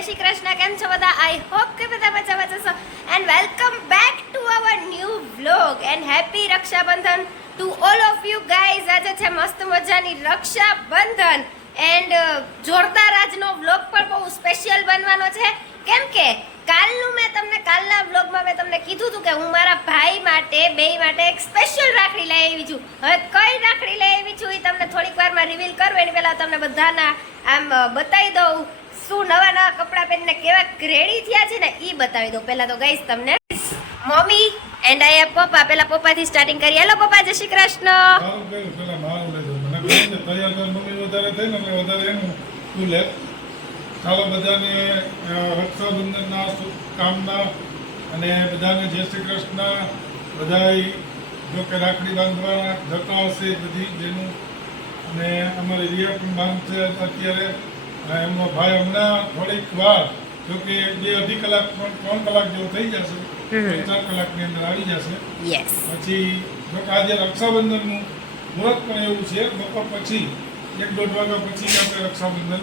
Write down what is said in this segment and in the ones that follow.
જય શ્રી કૃષ્ણ. કેમ છો બધા? આઈ હોપ કે બધા મજામાં જશો and welcome back to our new vlog and happy Rakshabandhan to all of you guys. આજે છે મસ્ત મજાની રક્ષાબંધન એન્ડ જોરદાર આજનો વ્લોગ પણ બહુ સ્પેશિયલ બનવાનો છે. કેમ કે કાલના વ્લોગમાં મેં તમને કીધું હતું કે હું મારા ભાઈ માટે બેય માટે એક સ્પેશિયલ રાખડી લઈ આવી છું. હવે કઈ રાખડી લઈ આવી છું એ તમને થોડીક વારમાં રિવીલ કરું. એની પહેલા તમને બધાના આમ બતાવી દઉં શું નવા કપડાં પહેરીને કેવા રેડી થયા છે ને એ બતાવી દઉં. પહેલા તો ગાઈસ તમને મમ્મી એન્ડ આઈ પપ્પા. પહેલા પપ્પાથી સ્ટાર્ટિંગ કરીએ. હેલો પપ્પા, જય શ્રી કૃષ્ણ. ચાલો બધાને રક્ષાબંધનના શુભકામના અને બધાને જય શ્રી કૃષ્ણ. બધા જો કે રાખડી બાંધવા જતા હશે બધી જેનું, અને અમારી રિયા પણ બાંધશે અત્યારે. એમનો ભાઈ હમણાં થોડીક વાર જો કે 2-2.5 કલાક 3 કલાક જેવું થઈ જશે, 4 કલાકની અંદર આવી જશે. પછી જો કે આજે રક્ષાબંધનનું મુહૂર્ત પણ એવું છે, બપોર પછી 1-1.5 વાગ્યા પછી આપણે રક્ષાબંધન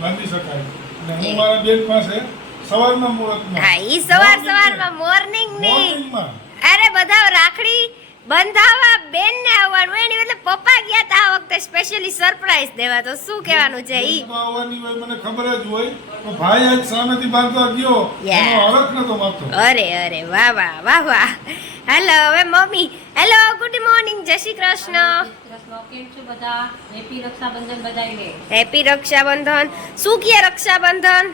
બાંધી શકાય. અને હું મારા બેન પાસે સવારના મુહૂર્તમાં, હા ઈ સવારમાં મોર્નિંગમાં અરે બધા રાખડી બંધાવા બેન ને આવવાનું. એની એટલે પપ્પા ગયા તા આ વખતે સ્પેશિયલી સરપ્રાઈઝ દેવા. તો શું કહેવાનું છે ઈ આવવાની હોય મને ખબર જ હોય, તો ભાઈ આજ સામેથી બાંધવા ગયો એનો હરખ નતો મારતો. અરે વાહ વાહ વાહ વાહ. હેલો હવે mummy. Hello good morning, Jai Shri Krishna. કેમ છો બધા? હેપી રક્ષાબંધન બધાને. હેપી રક્ષાબંધન. શું કહે રક્ષાબંધન?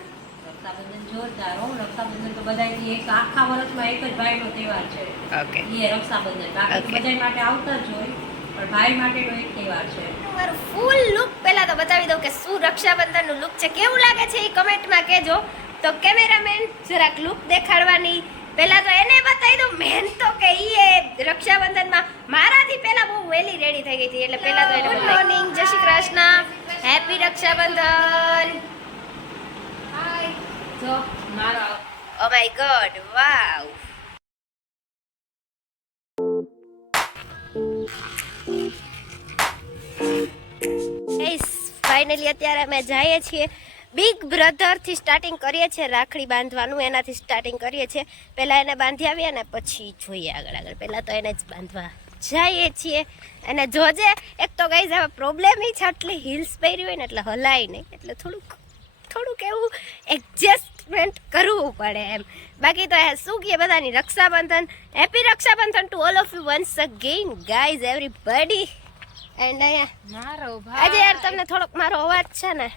રક્ષાબંધન જોરદાર હો. રક્ષાબંધન તો બધાયની એક આખા વર્ષમાં એક જ ભાઈનો તહેવાર છે. ઓકે, એ રક્ષાબંધન. બાકી બધાય માટે આવતા જ હોય, પણ ભાઈ માટેનો એક તહેવાર છે. મારું ફૂલ લુક પહેલા તો બતાવી દઉં કે શું રક્ષાબંધન નું લુક છે, કેવું લાગે છે એ કમેન્ટમાં કહેજો. તો કેમેરામેન જરાક લુક દેખાડવાની પહેલા તો એને બતાવી દઉં. મેન તો કે ઈ રક્ષાબંધનમાં મારાથી પહેલા બહુ વહેલી રેડી થઈ ગઈ હતી, એટલે પહેલા તો એને good morning, Jai Shri Krishna, happy Rakshabandhan. Hi જો મારો oh my god, wow. Finally અત્યારે અમે જઈએ છીએ બિગ બ્રધર થી સ્ટાર્ટિંગ કરીએ છીએ રાખડી બાંધવાનું. એનાથી સ્ટાર્ટિંગ કરીએ છીએ. પહેલા એને બાંધી આવીએ ને પછી જોઈએ આગળ. પહેલા તો એને જ બાંધવા જઈએ છીએ. અને જોજે એક તો ગાઈઝ હવે પ્રોબ્લેમ એ છે, આટલી હિલ્સ પહેરી હોય ને એટલે હલાય નહીં, એટલે થોડુંક એવું એડજસ્ટમેન્ટ કરવું પડે એમ. બાકી તો શું કહીએ બધાની Rakshabandhan, happy Rakshabandhan to all of you once again guys everybody. And મારો આજે યાર તમને થોડોક મારો અવાજ છે ને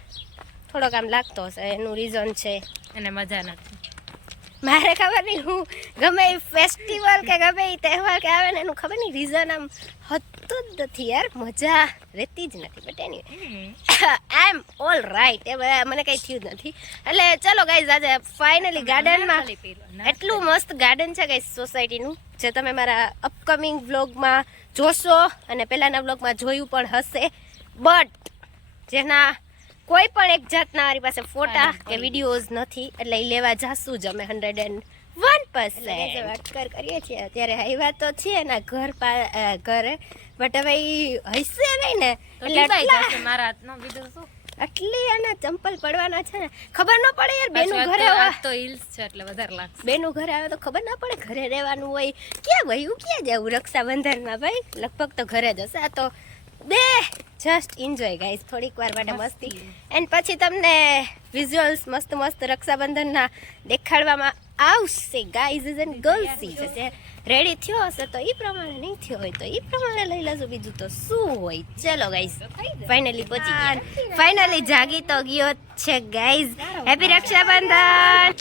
થોડોક આમ લાગતો હશે, એનું રીઝન છે એને મજા નથી. મારે ખબર નહીં, હું ગમે એ ફેસ્ટિવલ કે ગમે એ તહેવાર કે આવે ને એનું ખબર નહીં રીઝન આમ હતું જ નથી યાર, મજા રહેતી જ નથી. But any I am all right, એ મને કંઈ થયું જ નથી. એટલે ચલો ગાઈઝ આજે ફાઇનલી ગાર્ડનમાં એટલું મસ્ત ગાર્ડન છે ગાઈઝ સોસાયટીનું, જે તમે મારા અપકમિંગ વ્લોગમાં જોશો અને પહેલાંના વ્લોગમાં જોયું પણ હશે. બટ જેના કોઈ પણ એક જાતના મારી પાસે ફોટા કે વિડીયોઝ નથી, એટલે એ લેવા જાશું જ અમે 101%. વાત કરીએ છીએ અત્યારે આવ્યા તો છીએ એના ઘરે, બટ હવે એ હશે નહીં ને એટલે મારા હાથનો બીજું શું આટલી આના ચંપલ પડવાના છે ને ખબર ન પડે યાર. બેનું ઘરે તો હિલ્સ છે એટલે વધારે લાગશે. બેનું ઘરે આવે તો ખબર ના પડે, ઘરે રહેવાનું હોય. ક્યાં વયું ક્યાં જવું રક્ષાબંધનમાં ભાઈ? લગભગ તો ઘરે જ હશે. આ તો બે જસ્ટ એન્જોય ગાઈઝ, થોડીક વાર માટે મસ્તી. એન્ડ પછી તમને વિઝ્યુઅલ્સ મસ્ત રક્ષાબંધનના દેખાડવામાં આવશે ગાઈઝ એન્ડ ગર્લ્સ. જે રેડી થયો હશે તો એ પ્રમાણે, નહીં થયો હોય તો એ પ્રમાણે લઈ લેજો, બીજું તો શું હોય. ચલો ગાઈઝ ફાઇનલી પહોંચી ગયા, ફાઇનલી જાગી તો ગયો છે ગાઈઝ. હેપી રક્ષાબંધન.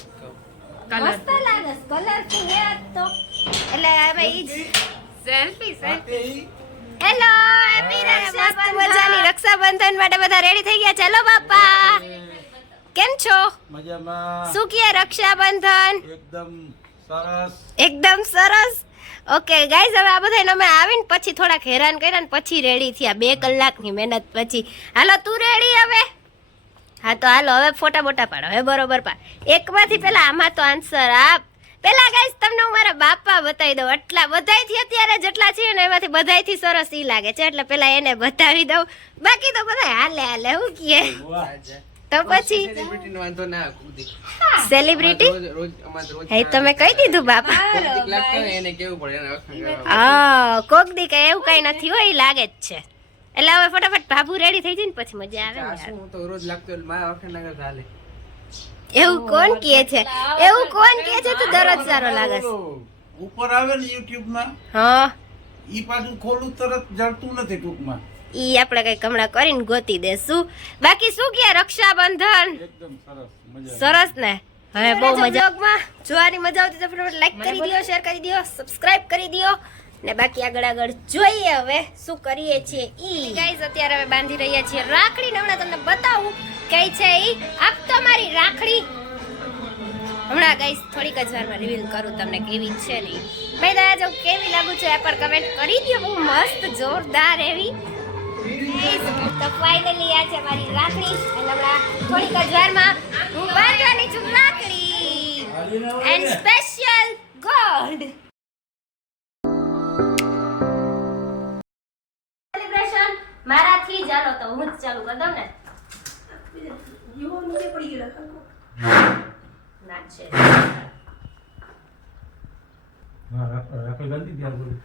મસ્ત લાગે કલરફુલ હે તો, એટલે હવે ઈ જ સેલ્ફી હેલો હેપી રક્ષાબંધન. મજાની રક્ષાબંધન માટે બધા રેડી થઈ ગયા. ચલો બાપા, કેમ છો? મજામાં. શું કહે રક્ષાબંધન? એકદમ સરસ. ઓકે ગાઈઝ હવે આ બધાને અમે આવીને પછી થોડાક હેરાન કર્યા ને પછી રેડી થયા 2 કલાકની મહેનત પછી. હાલો તું રેડી હવે? હા તો હાલો હવે ફોટા બોટા પાડો. હવે બરોબર પાડ. એકમાંથી પેલા આમાં તો આન્સર આપ. પેલા ગાઈસ તમને હું મારા બાપા બતાવી દઉં. એટલા બધાયથી અત્યારે જેટલા છે ને એમાંથી બધાયથી સરસ ઈ લાગે છે, એટલે પેલા એને બતાવી દઉં. બાકી તો બધા હાલે હું કીએ. તો તો પછી સેલિબ્રિટીનો વાંધો ના કુદી સેલિબ્રિટી રોજ અમાર રોજ હે તમે કહી દીધું બાપા કુદી લાગતો હોય એને કેવું પડે એને વખાણ કરવા હા કોક દી કઈ એવું કઈ નથી હોય ઈ લાગે જ છે એટલે હવે ફટાફટ ભાભુ રેડી થઈ જાય ને પછી મજા આવે ને આ યાર. શું હું તો રોજ લાગતો હોય મારા વખાણ ના કરતા હાલે એવું કોણ કહે છે એવું કોણ કહે છે તું દરરોજ સારો લાગે છે ઉપર આવે ને યુટ્યુબ માં હા ઈ પાછું ખોલું તરત જડતું નથી ટૂંકમાં ઈ આપણે કઈ હમણાં કરીને ગોતી દેશું બાકી શું કે રક્ષાબંધન એકદમ સરસ મજા સરસ ને હવે બહુ મજા જોવાની મજા આવતી તો ફટાફટ લાઈક કરી દો શેર કરી દો સબસ્ક્રાઇબ કરી દો ને બાકી આગળ જોઈએ હવે શું કરીએ છીએ ઈ ગાઈઝ અત્યારે હવે બાંધી રહ્યા છીએ રાખડી ને હમણાં તમને બતાવું કઈ છે ઈ આપ તો મારી રાખડી હમણાં ગાઈઝ થોડીક જ વારમાં રિવીલ કરું તમને કેવી છે ને ભાઈ દયા જો કેવી લાગુ છે એ પર કમેન્ટ કરી દો બહુ મસ્ત જોરદાર એવી Guys, તો ફાઇનલી આ છે મારી રાખડી અને હમણાં થોડીક જ વારમાં હું બાંધવાની છું રાખડી એન્ડ સ્પેશિયલ ગોલ્ડ સેલિબ્રેશન મારાથી ચાલો તો હું જ ચાલુ કરી દઉં ને ના છે રાખડી બાંધી ત્યાં બોલું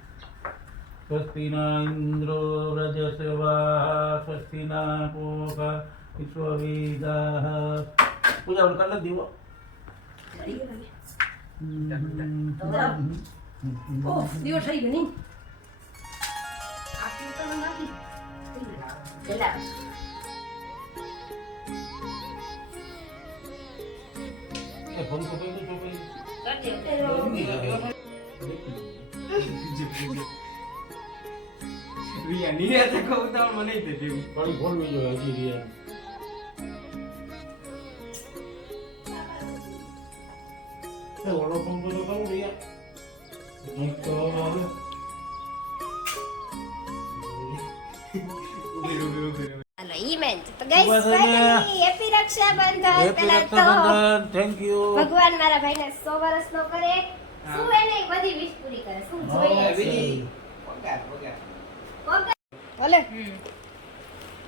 સ્વસ્તિના ઇન્દ્રો વ્રજસેવા સ્વસ્તિના પૂષા વિશ્વવેદાઃ પૂજા કરી દીવો એ પંખો કઈ તો કઈ રિયા નીરે તો કહું તો મને નહીં થતી પાણી ખોલવી જોઈએ હજી રિયા એ ઓળો પંખો તો કહું રિયા એક તો આવે હાલો ઈ મેન તો ગાઈસ ફાઇનલી હેપી રક્ષાબંધન પહેલા તો થેન્ક યુ ભગવાન મારા ભાઈને 100 વર્ષનો કરે શું એને બધી વિશ પૂરી કરે શું જોઈએ છે ભલે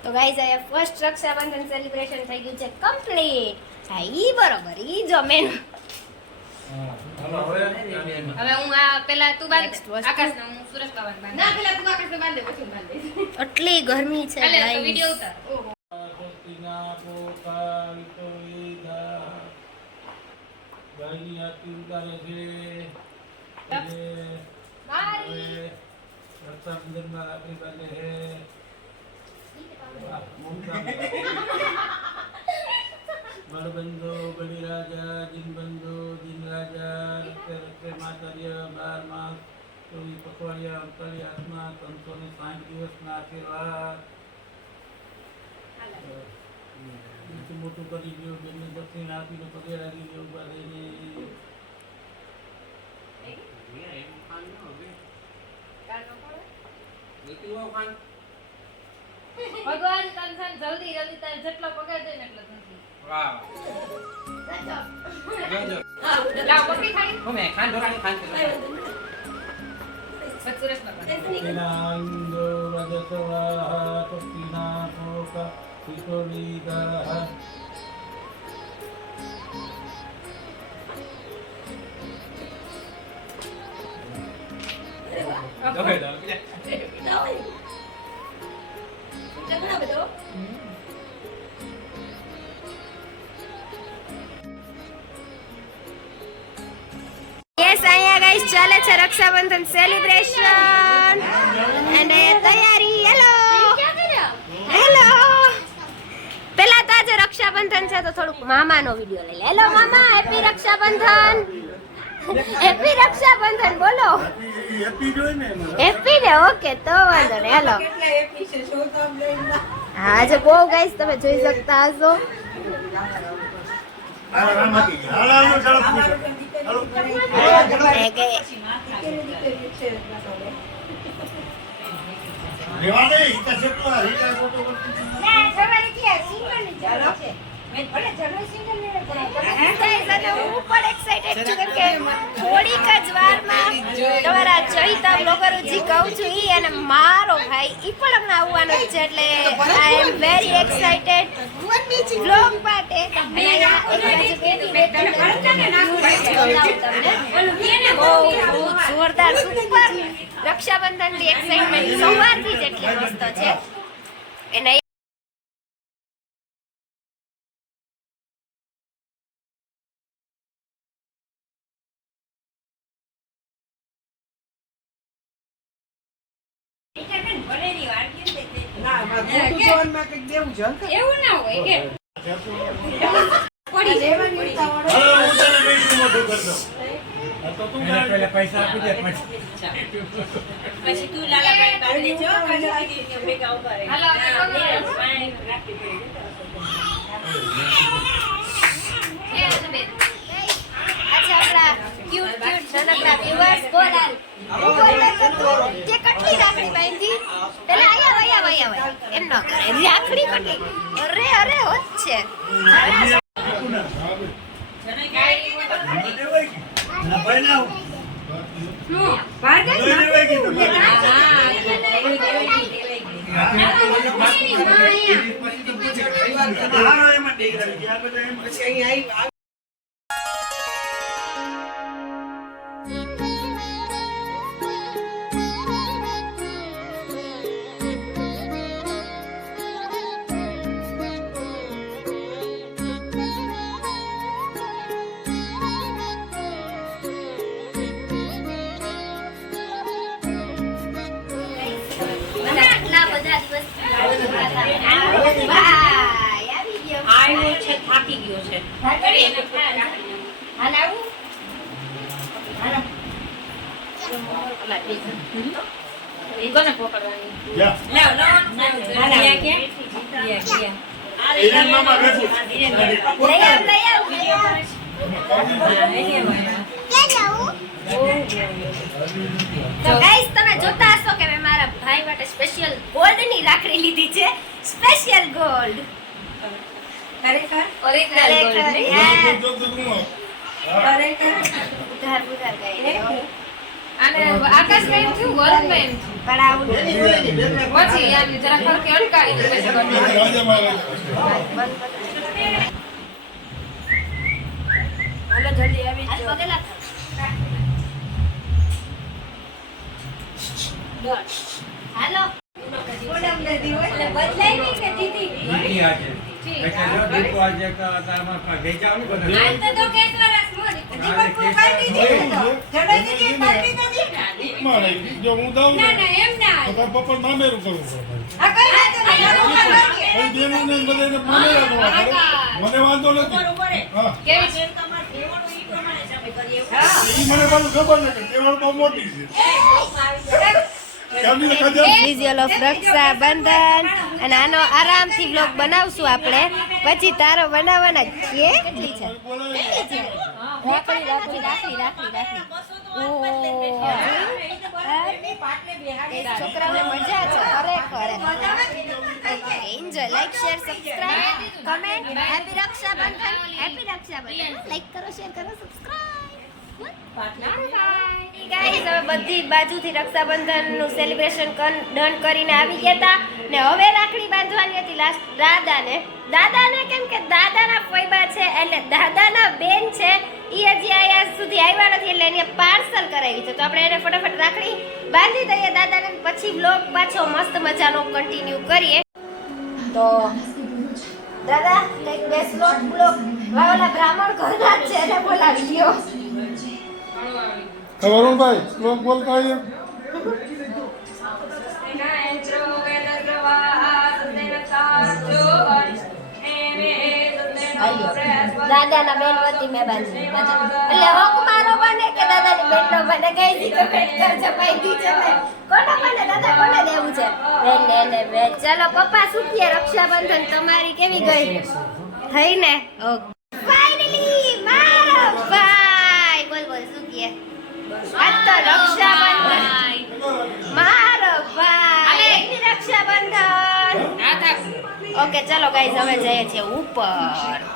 તો ગાઈસ આ ફર્સ્ટ રક્ષાબંધન સેલિબ્રેશન થઈ ગયું છે કમ્પ્લીટ હા ઈ બરોબર ઈ જો મેન હવે હું આ પેલા તું બાંધ આકાશ ને હું સુરેશ બાબા બાંધ ના પેલા તું આકાશ ને બાંધે પછી હું બાંધીશ આટલી ગરમી છે હાલે તો ગાઈસ વિડિયો ઉતાર ઓહો સ્વસ્તિના પૂષા વિશ્વવેદાઃ ગાયની આરતી ઉતારે છે રક્ષાબંધનમાં રાખડી બાંધે છે બળબંધો બલિરાજા દિનબંધો દિનરાજા રક્ષે રક્ષે માતર્ય 12 માસ 24 પખવાડિયા 48 આત્મા 360 દિવસના આશીર્વાદ મોટું કરી ગયો બેનને દક્ષિણ આપીને પગે લાગી ગયો ઉભા થઈને ભગવાન તન જલ્દી જલ્દી તારે જેટલો પગાર દે ને એટલો જલ્દી વાહ લાવ પકડી ખાઈ અમે ખાન ઢોરાણી ખાન છે પછી સુરેશ બાબા સ્વસ્તિના ઇન્દ્રો વ્રજસેવા સ્વસ્તિના પૂષા વિશ્વવેદાઃ યસ અહીંયા ગાઈસ ચાલે છે રક્ષાબંધન સેલિબ્રેશન અને તૈયારી હેલો હેલો પેલા તો આજે રક્ષાબંધન છે તો થોડુંક મામાનો વિડિયો લઈ લે હેલો મામા હેપી રક્ષાબંધન હેપી રક્ષાબંધન બોલો હેપી ને ઓકે તો વાંધો ને હેલો હા આજે બહુ ગાઈસ તમે જોઈ શકતા હશો Guys, અને હું પણ excited છું કેમ કે થોડીક જ વારમાં તમારા ચહિતા બ્લોગર જે કહું છું ઈ અને મારો ભાઈ ઈ પણ હમણાં આવવાનો જ છે એટલે આઈ એમ વેરી એક્સાઇટેડ બ્લોગ માટે અહીંયા એક બાજુ બેઠી બહુ જોરદાર સુપર રક્ષાબંધનની એક્સાઇટમેન્ટ સવારથી જ એટલી મસ્ત છે એને એવું ના હોય કે પડી હવે હું તને નહીં મોટું કરી દઉં. આ તો તું પહેલા પૈસા આપી દે પછી તું લાલાભાઈ પાસે જો પછી ભેગા ઉભા રહે હાલો, હાલો. અચ્છા આપણા ક્યુટ નાનકડા viewers બોલાલ કે કેટલી રાખડી બાંધી પેલા આયા એમ ન કરે રાખડી કેટલી અરે હોત છે આટલા બધા દિવસ ભાઈ આવી ગયો આવ્યો છે થાકી ગયો છે હાલ આવું કોને પકડવાની? જા. હાલા કે એના મામા બેઠું. લઈ આવ તો ગાઈસ તમે જોતા હશો કે મેં મારા ભાઈ માટે સ્પેશિયલ ગોલ્ડ ની રાખડી લીધી છે સ્પેશિયલ ગોલ્ડ ખરેખર Original gold. જો તો તું આવ. ઉધાર ગાઈ અને આકાશ બેન થયું વર્લ્ડ બેન પણ આવું પછી યાર જરા ફરકે અટકાવી દે પછી કરજો. રાજા મહારાજા. હાલો જલ્દી આવી જાઓ પગેલા હાલો બદલાઈ નહીં કે દીદી તો કેસવરસ મોરી મારે જો હું દઉં ને એમ ના તો તારા પપ્પા મામેરું કરવું પડે. આ કઈ વાત અહીં બેનું ને બધાને મામેરા કરવા પડે. મને વાંધો નથી. હા. કેવી છે? ઈ મને પાછું ખબર નથી. તહેવાર બહુ મોટી છે. કેમની ખબર? વિઝ્યુઅલ ઓફ રક્ષાબંધન અને આનો આરામથી બ્લોગ બનાવશું આપણે પછી તારો બનાવવાના છે કેટલી છે રાખડી છોકરાઓને મજા છે ખરેખર enjoy like share subscribe comment happy Rakshabandhan like કરો શેર કરો સબસ્ક્રાઇબ ગાઈસ હવે બધી બાજુથી રક્ષાબંધન નું સેલિબ્રેશન ડન કરીને આવી ગયા હતા ને હવે રાખડી બાંધવાની હતી લાસ્ટ દાદાને કેમ કે દાદાના ફોઈબા છે એટલે દાદાના બેન છે ઈ હજી આયા સુધી આવ્યા નથી એટલે એને પાર્સલ કરાવી છે તો આપણે એને ફટાફટ રાખડી બાંધી દઈએ દાદાને પછી બ્લોગ પાછો મસ્ત મજાનો કન્ટિન્યુ કરીએ તો દાદા કંઈક બેસલો બ્લોગ વાવલા બ્રાહ્મણ ઘરના જ છે એને બોલાવી લ્યો વરુણભાઈ શ્લોક બોલતા આવીએ. દાદાના બેન વતી મેં બાંધી એટલે હોક મારો બને કે દાદાની બેન નો બને ગઈ દી તો ભેટ કરજે બાંધી છે મેં કોને બને દાદા કોને દેવું છે બેન ને બેન ચાલો પપ્પા શું કહે રક્ષાબંધન તમારી કેવી ગઈ થઈ ને ફાઇનલી મારો ભાઈ બોલ શું કહે આજ તો રક્ષાબંધન મારો ભાઈ રક્ષાબંધન ઓકે ચલો ગાઈઝ હવે જઈએ છીએ ઉપર.